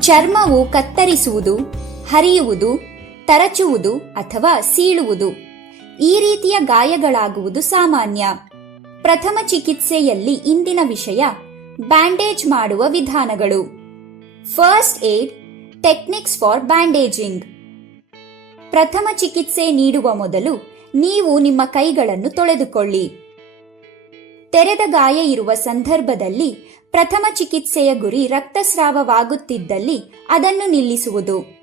ಚರ್ಮವು ಕತ್ತರಿಸುವುದು, ಹರಿಯುವುದು, ತರಚುವುದು ಅಥವಾ ಸೀಳುವುದು. ಈ ರೀತಿಯ ಗಾಯಗಳಾಗುವುದು ಸಾಮಾನ್ಯ. ಪ್ರಥಮ ಚಿಕಿತ್ಸೆಯಲ್ಲಿ ಇಂದಿನ ವಿಷಯ ಬ್ಯಾಂಡೇಜ್ ಮಾಡುವ ವಿಧಾನಗಳು. First aid techniques for bandaging ಪ್ರಥಮ ಚಿಕಿತ್ಸೆ ನೀಡುವ ಮೊದಲು ನೀವು ನಿಮ್ಮ ಕೈಗಳನ್ನು ತೊಳೆದುಕೊಳ್ಳಿ. ತೆರೆದ ಗಾಯ ಇರುವ ಸಂದರ್ಭದಲ್ಲಿ ಪ್ರಥಮ ಚಿಕಿತ್ಸೆಯ ಗುರಿ ರಕ್ತಸ್ರಾವವಾಗುತ್ತಿದ್ದಲ್ಲಿ ಅದನ್ನು ನಿಲ್ಲಿಸುವುದು.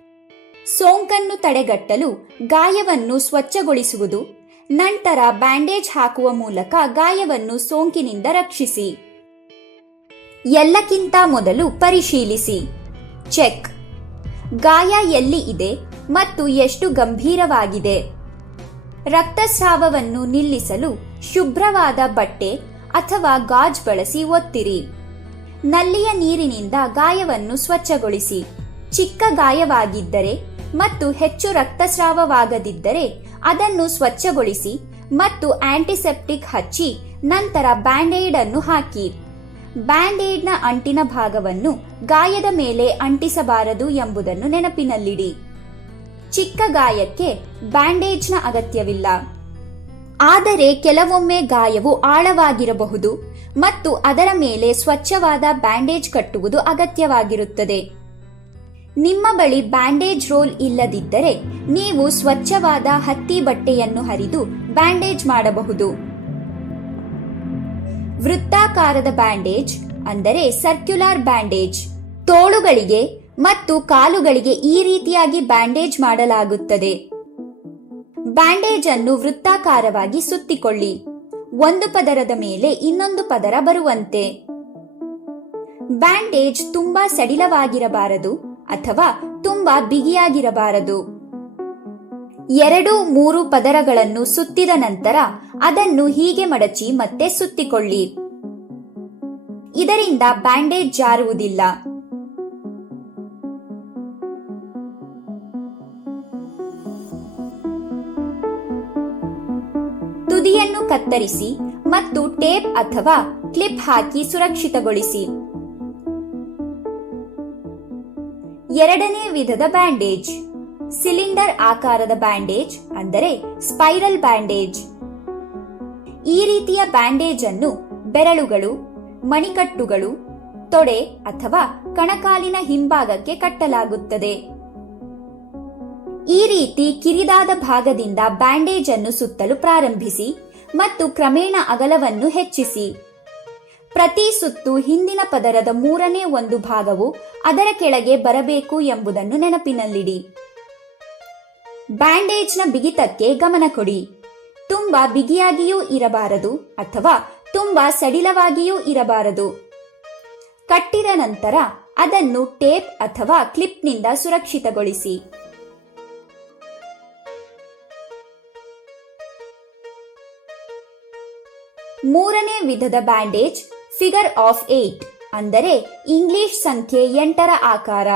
ಸೋಂಕನ್ನು ತಡೆಗಟ್ಟಲು ಗಾಯವನ್ನು ಸ್ವಚ್ಛಗೊಳಿಸುವುದು. ನಂತರ ಬ್ಯಾಂಡೇಜ್ ಹಾಕುವ ಮೂಲಕ ಗಾಯವನ್ನು ಸೋಂಕಿನಿಂದ ರಕ್ಷಿಸಿ. ಎಲ್ಲಕ್ಕಿಂತ ಮೊದಲು ಪರಿಶೀಲಿಸಿ. ಚೆಕ್. ಗಾಯ ಎಲ್ಲಿ ಇದೆ ಮತ್ತು ಎಷ್ಟು ಗಂಭೀರವಾಗಿದೆ. ರಕ್ತಸ್ರಾವವನ್ನು ನಿಲ್ಲಿಸಲು ಶುಭ್ರವಾದ ಬಟ್ಟೆ ಅಥವಾ ಗಾಜ್ ಬಳಸಿ ಒತ್ತಿರಿ. ನಲ್ಲಿಯ ನೀರಿನಿಂದ ಗಾಯವನ್ನು ಸ್ವಚ್ಛಗೊಳಿಸಿ. ಚಿಕ್ಕ ಗಾಯವಾಗಿದ್ದರೆ ಮತ್ತು ಹೆಚ್ಚು ರಕ್ತಸ್ರಾವವಾಗದಿದ್ದರೆ ಅದನ್ನು ಸ್ವಚ್ಛಗೊಳಿಸಿ ಮತ್ತು ಆಂಟಿಸೆಪ್ಟಿಕ್ ಹಚ್ಚಿ ನಂತರ ಬ್ಯಾಂಡೇಡ್ ಅನ್ನು ಹಾಕಿ. ಬ್ಯಾಂಡೇಡ್ನ ಅಂಟಿನ ಭಾಗವನ್ನು ಗಾಯದ ಮೇಲೆ ಅಂಟಿಸಬಾರದು ಎಂಬುದನ್ನು ನೆನಪಿನಲ್ಲಿಡಿ. ಚಿಕ್ಕ ಗಾಯಕ್ಕೆ ಬ್ಯಾಂಡೇಜ್ನ ಅಗತ್ಯವಿಲ್ಲ. ಆದರೆ ಕೆಲವೊಮ್ಮೆ ಗಾಯವು ಆಳವಾಗಿರಬಹುದು ಮತ್ತು ಅದರ ಮೇಲೆ ಸ್ವಚ್ಛವಾದ ಬ್ಯಾಂಡೇಜ್ ಕಟ್ಟುವುದು ಅಗತ್ಯವಾಗಿರುತ್ತದೆ. ನಿಮ್ಮ ಬಳಿ ಬ್ಯಾಂಡೇಜ್ ರೋಲ್ ಇಲ್ಲದಿದ್ದರೆ ನೀವು ಸ್ವಚ್ಛವಾದ ಹತ್ತಿ ಬಟ್ಟೆಯನ್ನು ಹರಿದು ಬ್ಯಾಂಡೇಜ್ ಮಾಡಬಹುದು. ವೃತ್ತಾಕಾರದ ಬ್ಯಾಂಡೇಜ್ ಅಂದರೆ ಸರ್ಕ್ಯುಲಾರ್ ಬ್ಯಾಂಡೇಜ್. ತೋಳುಗಳಿಗೆ ಮತ್ತು ಕಾಲುಗಳಿಗೆ ಈ ರೀತಿಯಾಗಿ ಬ್ಯಾಂಡೇಜ್ ಮಾಡಲಾಗುತ್ತದೆ. ಬ್ಯಾಂಡೇಜ್ ಅನ್ನು ವೃತ್ತಾಕಾರವಾಗಿ ಸುತ್ತಿಕೊಳ್ಳಿ. ಒಂದು ಪದರದ ಮೇಲೆ ಇನ್ನೊಂದು ಪದರ ಬರುವಂತೆ. ಬ್ಯಾಂಡೇಜ್ ತುಂಬಾ ಸಡಿಲವಾಗಿರಬಾರದು ಅಥವಾ ತುಂಬಾ ಬಿಗಿಯಾಗಿರಬಾರದು. ಎರಡು ಮೂರು ಪದರಗಳನ್ನು ಸುತ್ತಿದ ನಂತರ ಅದನ್ನು ಹೀಗೆ ಮಡಚಿ ಮತ್ತೆ ಸುತ್ತಿಕೊಳ್ಳಿ. ಇದರಿಂದ ಬ್ಯಾಂಡೇಜ್ ಜಾರುವುದಿಲ್ಲ. ಕತ್ತರಿಸಿ ಮತ್ತು ಟೇಪ್ ಅಥವಾ ಕ್ಲಿಪ್ ಹಾಕಿ ಸುರಕ್ಷಿತಗೊಳಿಸಿ. ಎರಡನೇ ವಿಧದ ಬ್ಯಾಂಡೇಜ್. ಸಿಲಿಂಡರ್ ಆಕಾರದ ಬ್ಯಾಂಡೇಜ್ ಅಂದರೆ ಸ್ಪೈರಲ್ ಬ್ಯಾಂಡೇಜ್. ಈ ರೀತಿಯ ಬ್ಯಾಂಡೇಜ್ ಅನ್ನು ಬೆರಳುಗಳು, ಮಣಿಕಟ್ಟುಗಳು, ತೊಡೆ ಅಥವಾ ಕಣಕಾಲಿನ ಹಿಂಭಾಗಕ್ಕೆ ಕಟ್ಟಲಾಗುತ್ತದೆ. ಈ ರೀತಿ ಕಿರಿದಾದ ಭಾಗದಿಂದ ಬ್ಯಾಂಡೇಜ್ ಅನ್ನು ಸುತ್ತಲು ಪ್ರಾರಂಭಿಸಿ ಮತ್ತು ಕ್ರಮೇಣ ಅಗಲವನ್ನು ಹೆಚ್ಚಿಸಿ. ಪ್ರತಿ ಸುತ್ತು ಹಿಂದಿನ ಪದರದ ಮೂರನೇ ಒಂದು ಭಾಗವು ಅದರ ಕೆಳಗೆ ಬರಬೇಕು ಎಂಬುದನ್ನು ನೆನಪಿನಲ್ಲಿಡಿ. ಬ್ಯಾಂಡೇಜ್ನ ಬಿಗಿತಕ್ಕೆ ಗಮನ ಕೊಡಿ. ತುಂಬಾ ಬಿಗಿಯಾಗಿಯೂ ಇರಬಾರದು ಅಥವಾ ತುಂಬಾ ಸಡಿಲವಾಗಿಯೂ ಇರಬಾರದು. ಕಟ್ಟಿದ ನಂತರ ಅದನ್ನು ಟೇಪ್ ಅಥವಾ ಕ್ಲಿಪ್ನಿಂದ ಸುರಕ್ಷಿತಗೊಳಿಸಿ. ಮೂರನೇ ವಿಧದ ಬ್ಯಾಂಡೇಜ್, ಫಿಗರ್ ಆಫ್ ಏಟ್, ಅಂದರೆ ಇಂಗ್ಲಿಷ್ ಸಂಖ್ಯೆ ಎಂಟರ ಆಕಾರ.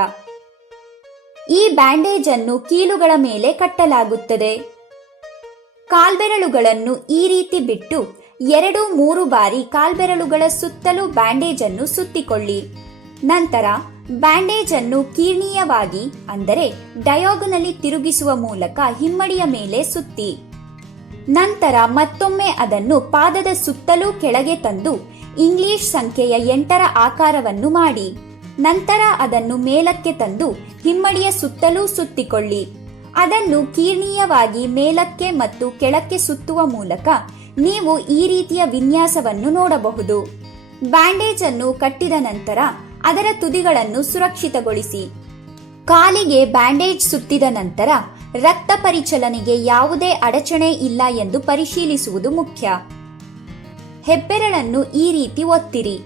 ಈ ಬ್ಯಾಂಡೇಜ್ ಅನ್ನು ಕೀಲುಗಳ ಮೇಲೆ ಕಟ್ಟಲಾಗುತ್ತದೆ. ಕಾಲ್ಬೆರಳುಗಳನ್ನು ಈ ರೀತಿ ಬಿಟ್ಟು ಎರಡು ಮೂರು ಬಾರಿ ಕಾಲ್ಬೆರಳುಗಳ ಸುತ್ತಲೂ ಬ್ಯಾಂಡೇಜ್ ಅನ್ನು ಸುತ್ತಿಕೊಳ್ಳಿ. ನಂತರ ಬ್ಯಾಂಡೇಜ್ ಅನ್ನು ಕೀರ್ಣೀಯವಾಗಿ, ಅಂದರೆ ಡಯೋಗನಲ್ಲಿ ತಿರುಗಿಸುವ ಮೂಲಕ ಹಿಮ್ಮಡಿಯ ಮೇಲೆ ಸುತ್ತಿ. ನಂತರ ಮತ್ತೊಮ್ಮೆ ಅದನ್ನು ಪಾದದ ಸುತ್ತಲೂ ಕೆಳಗೆ ತಂದು ಇಂಗ್ಲಿಷ್ ಸಂಖ್ಯೆಯ ಎಂಟರ ಆಕಾರವನ್ನು ಮಾಡಿ. ನಂತರ ಅದನ್ನು ಮೇಲಕ್ಕೆ ತಂದು ಹಿಮ್ಮಡಿಯ ಸುತ್ತಲೂ ಸುತ್ತಿಕೊಳ್ಳಿ. ಅದನ್ನು ಕೀರ್ಣೀಯವಾಗಿ ಮೇಲಕ್ಕೆ ಮತ್ತು ಕೆಳಕ್ಕೆ ಸುತ್ತುವ ಮೂಲಕ ನೀವು ಈ ರೀತಿಯ ವಿನ್ಯಾಸವನ್ನು ನೋಡಬಹುದು. ಬ್ಯಾಂಡೇಜ್ ಅನ್ನು ಕಟ್ಟಿದ ನಂತರ ಅದರ ತುದಿಗಳನ್ನು ಸುರಕ್ಷಿತಗೊಳಿಸಿ. ಕಾಲಿಗೆ ಬ್ಯಾಂಡೇಜ್ ಸುತ್ತಿದ ನಂತರ ರಕ್ತ ಪರಿಚಲನೆಗೆ ಯಾವುದೇ ಅಡಚಣೆ ಇಲ್ಲ ಎಂದು ಪರಿಶೀಲಿಸುವುದು ಮುಖ್ಯ. ಹೆಬ್ಬೆರಳನ್ನು ಈ ರೀತಿ ಒತ್ತಿರಿ.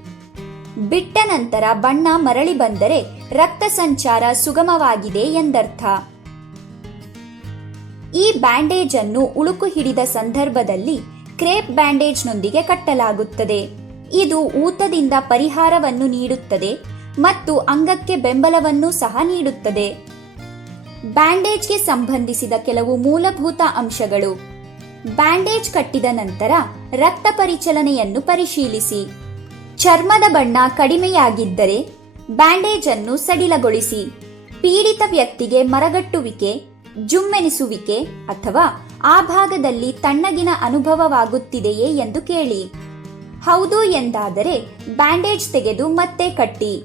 ಬಿಟ್ಟ ನಂತರ ಬಣ್ಣ ಮರಳಿ ಬಂದರೆ ರಕ್ತ ಸಂಚಾರ ಸುಗಮವಾಗಿದೆ ಎಂದರ್ಥ. ಈ ಬ್ಯಾಂಡೇಜ್ ಅನ್ನು ಉಳುಕು ಹಿಡಿದ ಸಂದರ್ಭದಲ್ಲಿ ಕ್ರೇಪ್ ಬ್ಯಾಂಡೇಜ್ನೊಂದಿಗೆ ಕಟ್ಟಲಾಗುತ್ತದೆ. ಇದು ಊತದಿಂದ ಪರಿಹಾರವನ್ನು ನೀಡುತ್ತದೆ ಮತ್ತು ಅಂಗಕ್ಕೆ ಬೆಂಬಲವನ್ನು ಸಹ ನೀಡುತ್ತದೆ. ಬ್ಯಾಂಡೇಜ್ಗೆ ಸಂಬಂಧಿಸಿದ ಕೆಲವು ಮೂಲಭೂತ ಅಂಶಗಳು. ಬ್ಯಾಂಡೇಜ್ ಕಟ್ಟಿದ ನಂತರ ರಕ್ತ ಪರಿಚಲನೆಯನ್ನು ಪರಿಶೀಲಿಸಿ. ಚರ್ಮದ ಬಣ್ಣ ಕಡಿಮೆಯಾಗಿದ್ದರೆ ಬ್ಯಾಂಡೇಜ್ ಅನ್ನು ಸಡಿಲಗೊಳಿಸಿ. ಪೀಡಿತ ವ್ಯಕ್ತಿಗೆ ಮರಗಟ್ಟುವಿಕೆ, ಜುಮ್ಮೆನಿಸುವಿಕೆ ಅಥವಾ ಆ ಭಾಗದಲ್ಲಿ ತಣ್ಣಗಿನ ಅನುಭವವಾಗುತ್ತಿದೆಯೇ ಎಂದು ಕೇಳಿ. ಹೌದು ಎಂದಾದರೆ ಬ್ಯಾಂಡೇಜ್ ತೆಗೆದು ಮತ್ತೆ ಕಟ್ಟಿ.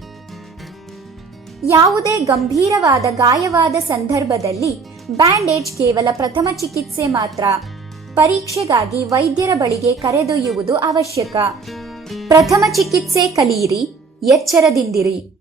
ಯಾವುದೇ ಗಂಭೀರವಾದ ಗಾಯವಾದ ಸಂದರ್ಭದಲ್ಲಿ ಬ್ಯಾಂಡೇಜ್ ಕೇವಲ ಪ್ರಥಮ ಚಿಕಿತ್ಸೆ ಮಾತ್ರ. ಪರೀಕ್ಷೆಗಾಗಿ ವೈದ್ಯರ ಬಳಿಗೆ ಕರೆದೊಯ್ಯುವುದು ಅವಶ್ಯಕ. ಪ್ರಥಮ ಚಿಕಿತ್ಸೆ ಕಲಿಯಿರಿ, ಎಚ್ಚರದಿಂದಿರಿ.